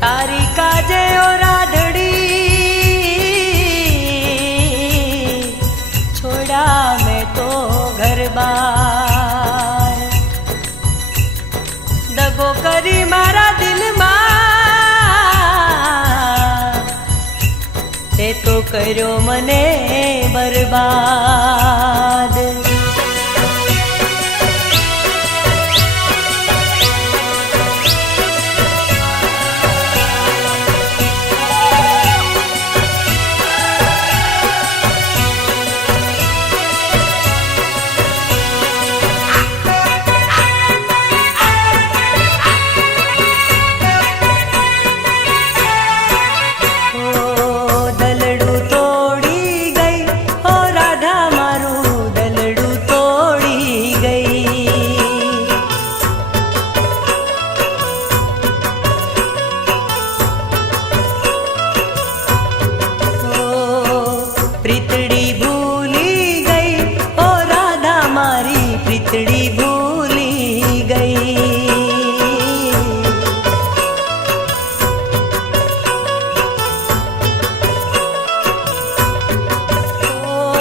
તારી કાજે રાધડી, છોડા મેં તો ઘર બાર. દગો કરી મારા દિલમાં, તે તો કર્યો મને બરબાદ. પ્રીતડી ભૂલી ગઈ. ઓ રાધા મારી પ્રીતડી ભૂલી ગઈ. ओ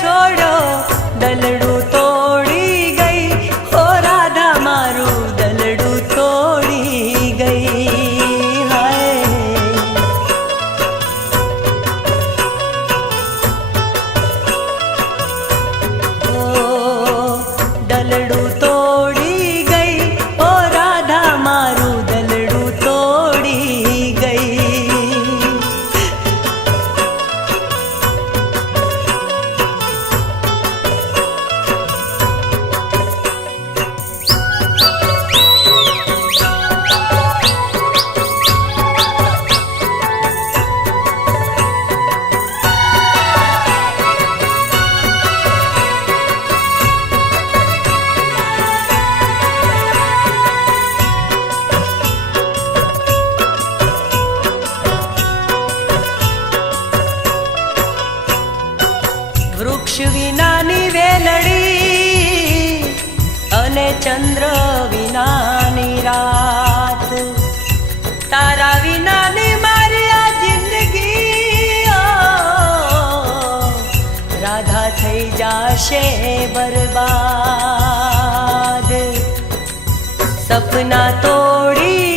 છોડો દલડું તોડી ગઈ હો રાધા મારું દલડું તોડી ગઈ. હાય. ઓ દલડું વૃક્ષ વિનાની વેલડી અને ચંદ્ર વિનાની રાત. તારા વિનાની મારી આ જિંદગી રાધા થઈ જાશે બરબાદ. સપના તોડી